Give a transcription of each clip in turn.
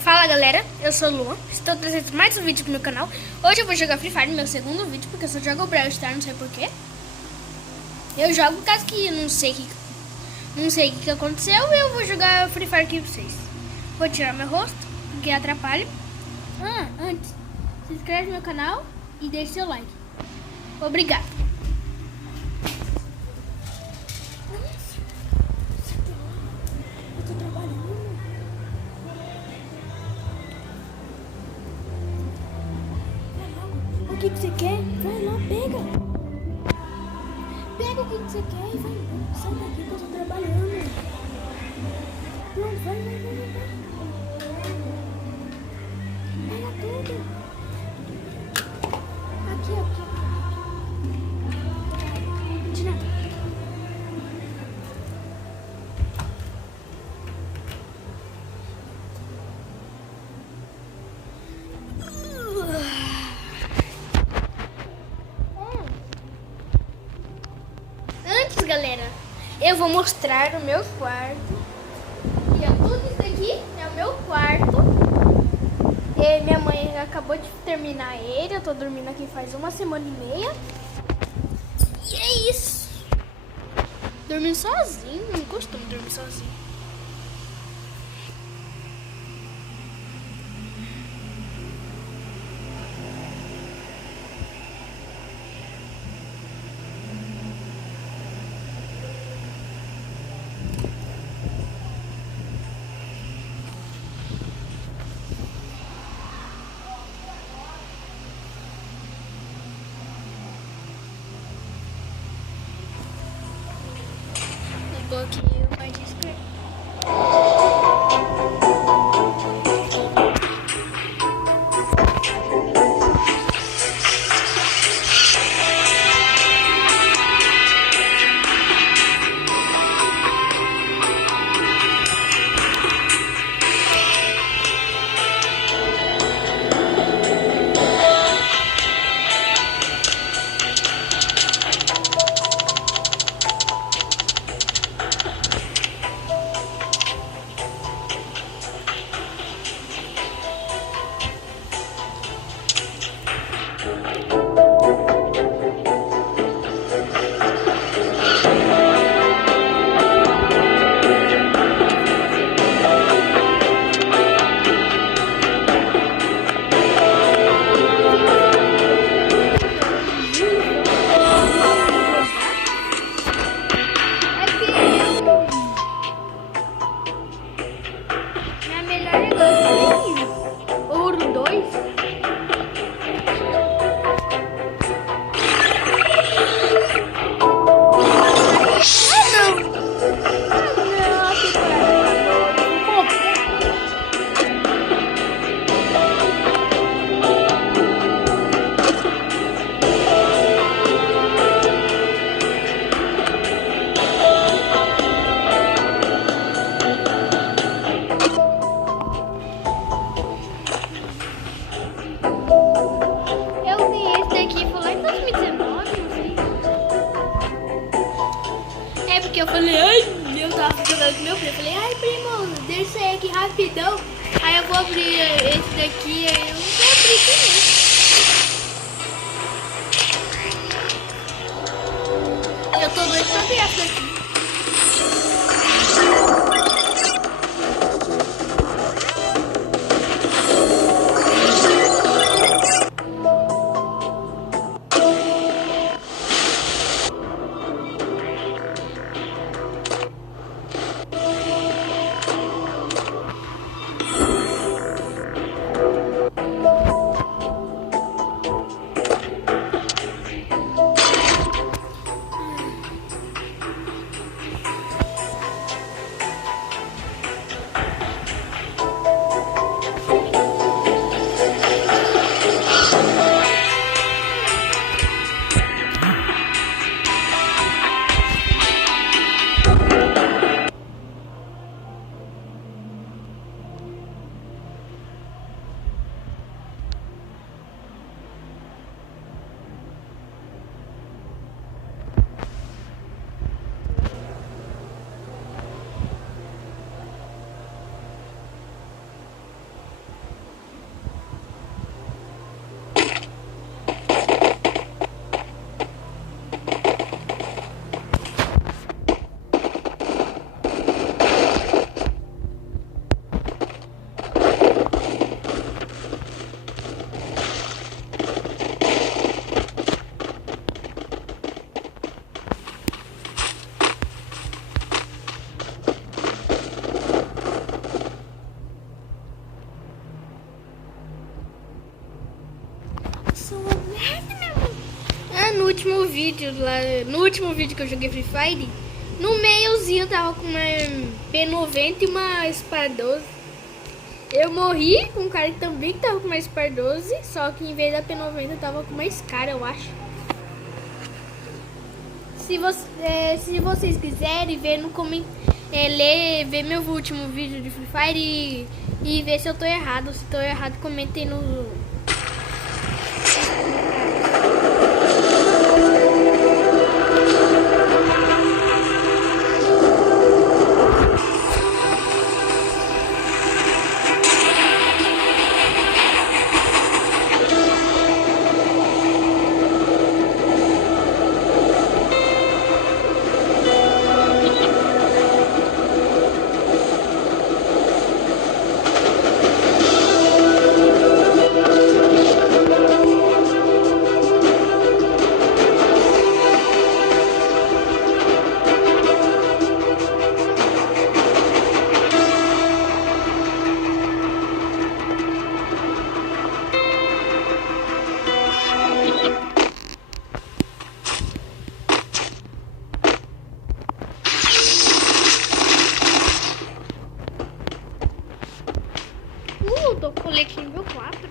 Fala galera, eu sou o Luan, estou trazendo mais um vídeo pro meu canal. Hoje eu vou jogar Free Fire no meu segundo vídeo, porque eu só jogo o Brawl Stars, não sei porquê. Eu jogo por causa que não sei o que aconteceu e eu vou jogar Free Fire aqui pra vocês. Vou tirar meu rosto, porque atrapalha. Antes, se inscreve no meu canal e deixe seu like. Obrigado. Eu tô trabalhando. O que você quer? Vai lá, pega. Pega o que você quer e vai embora. Sai daqui que eu tô trabalhando. Pronto, vai. Pega tudo. Aqui. De nada. Antes, galera, eu vou mostrar o meu quarto. E tudo isso daqui é o meu quarto. E minha mãe acabou de terminar ele. Eu tô dormindo aqui faz 1 semana e meia. E é isso. Dormindo sozinho, não costumo dormir sozinho. Vou aqui mais discreto. Eu falei, eu tava jogando com meu primo. Eu falei, primo, deixa eu sair aqui rapidão. Aí eu vou abrir esse daqui, aí eu não vou abrir também. Eu tô doido pra abrir essa daqui. último vídeo, no último vídeo que eu joguei Free Fire, no meiozinho eu tava com uma P90 e uma Spar 12. Eu morri com um cara que também tava com uma Spar 12, só que em vez da P90 eu tava com uma Scar, eu acho. Se vocês quiserem ver no ver meu último vídeo de Free Fire e ver se eu tô errado. Se tô errado, comentem no... Tô com colete nível 4.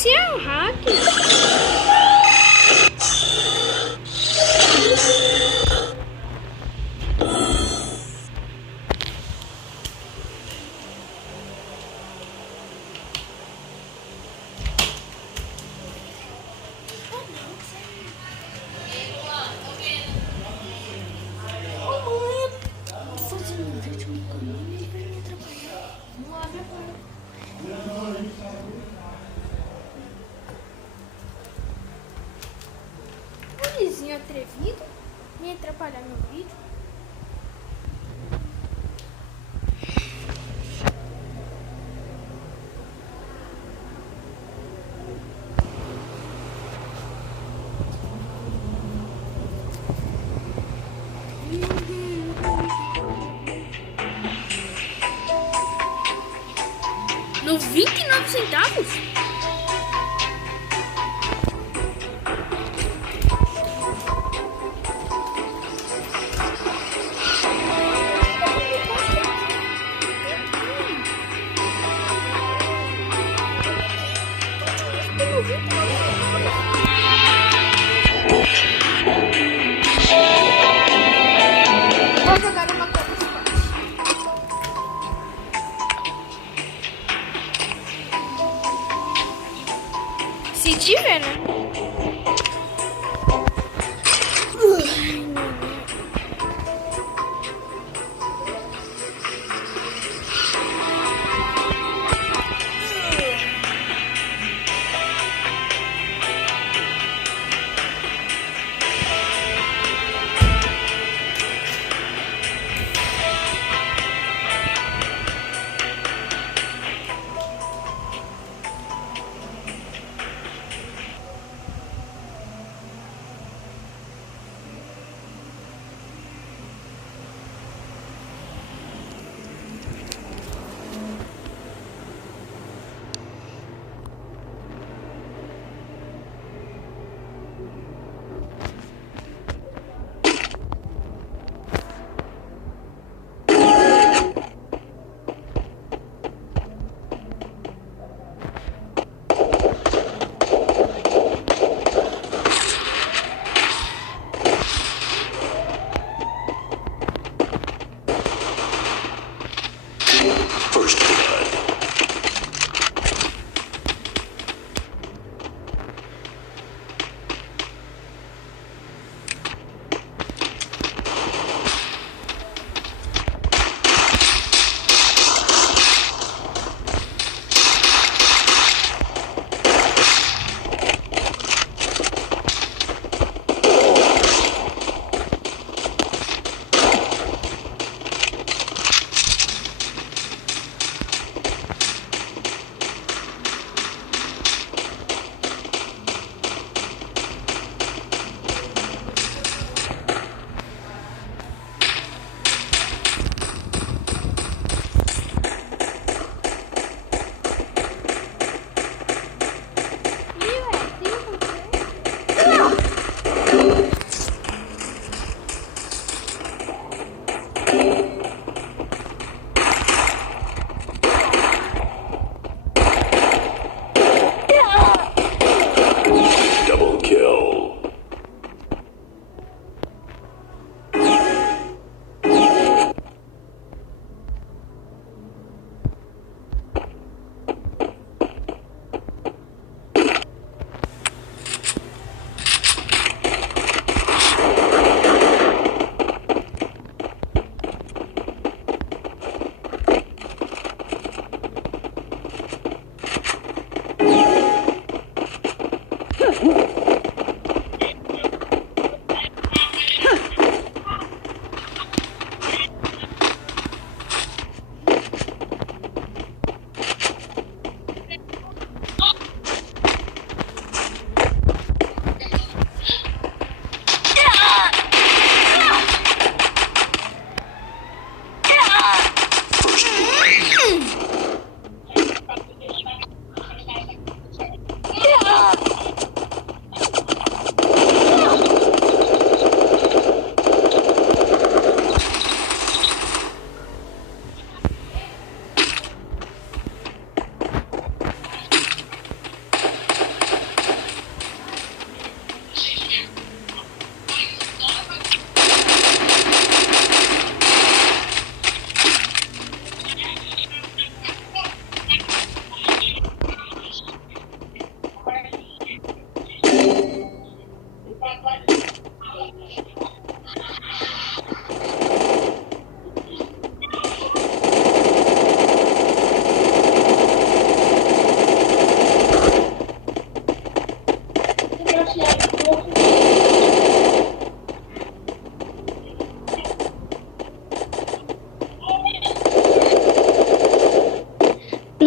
Esse é o hack. Vizinho atrevido, me atrapalhar meu vídeo. No 29 centavos? Vou jogar uma coisa esporte. Se tiver, né? First blood.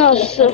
Nossa.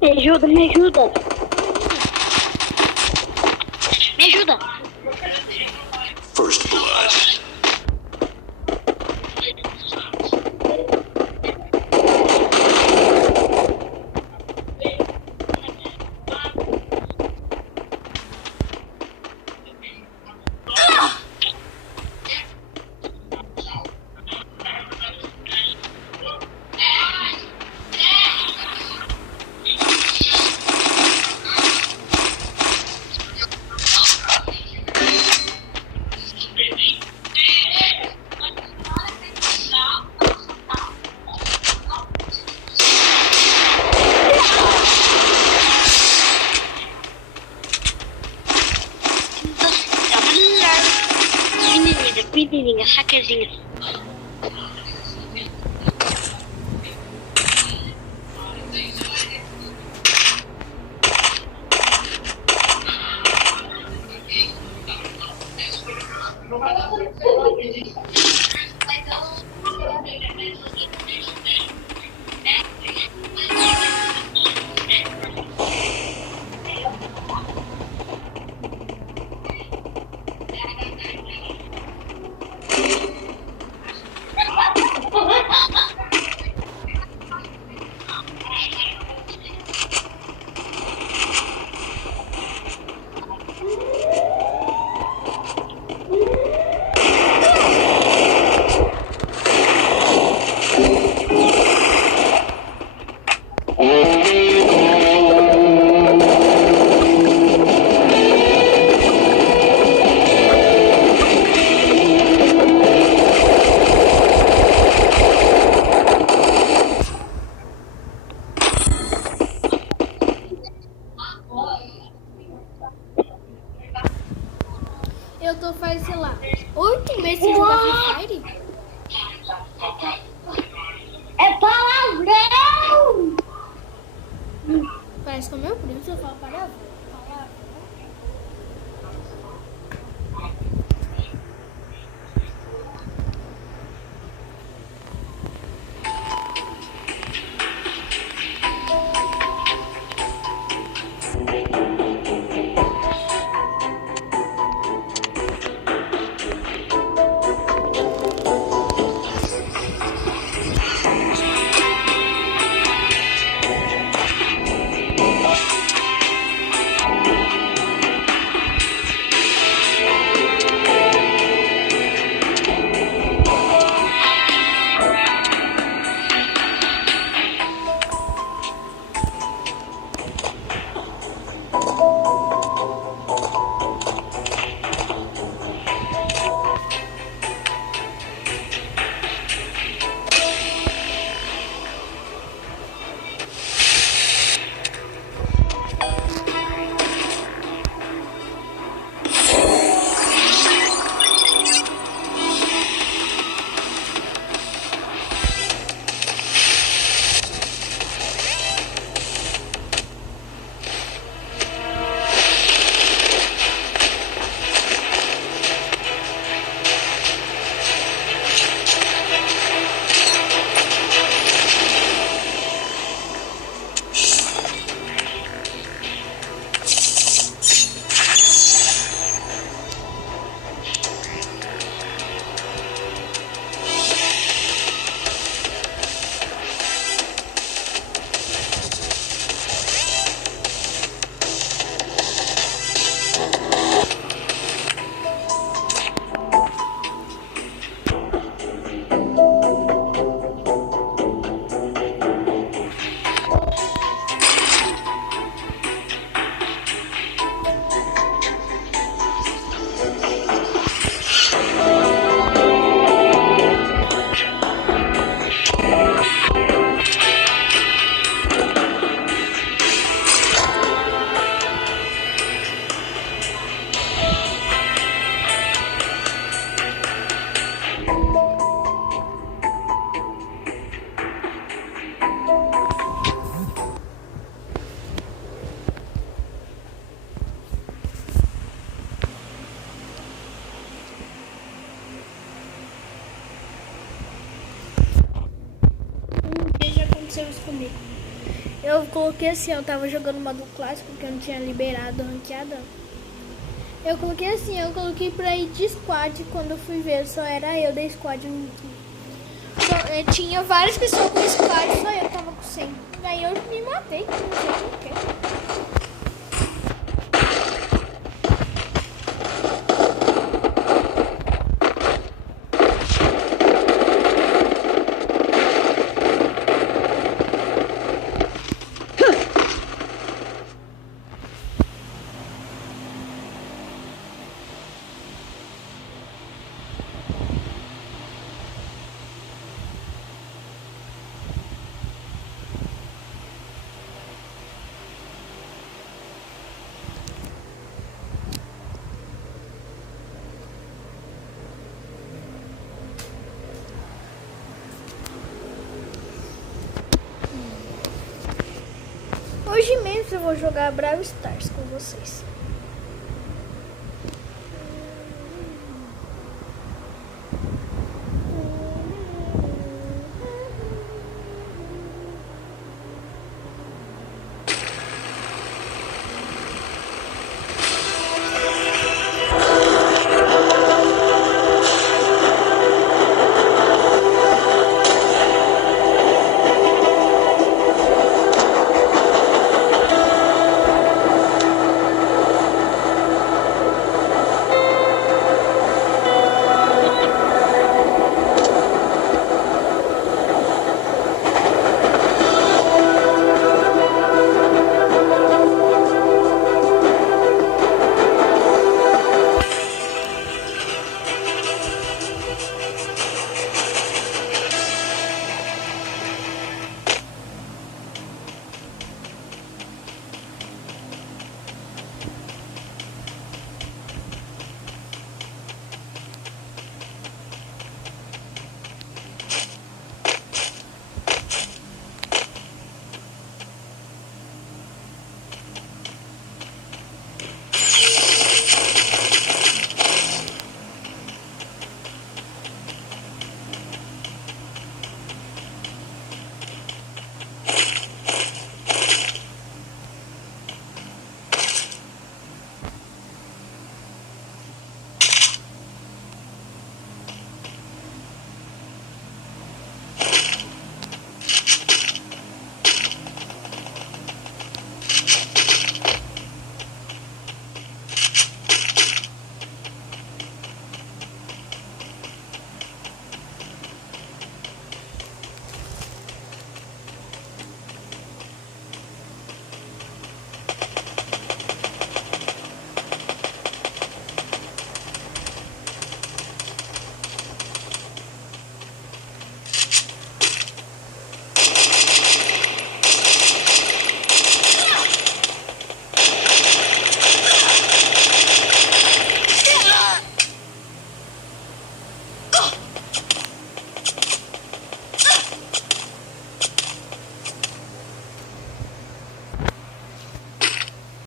Me ajuda, me ajuda. Me ajuda. First blood. Pequenininha, hackerzinha. se eu escolher. Eu coloquei assim, eu tava jogando modo clássico, porque eu não tinha liberado a ranqueada. Eu coloquei assim, eu coloquei pra ir de squad, quando eu fui ver, só era eu da squad. Tinha várias pessoas com squad, só eu tava com 100. Daí eu me matei, não sei porquê. Hoje mesmo eu vou jogar Brawl Stars com vocês.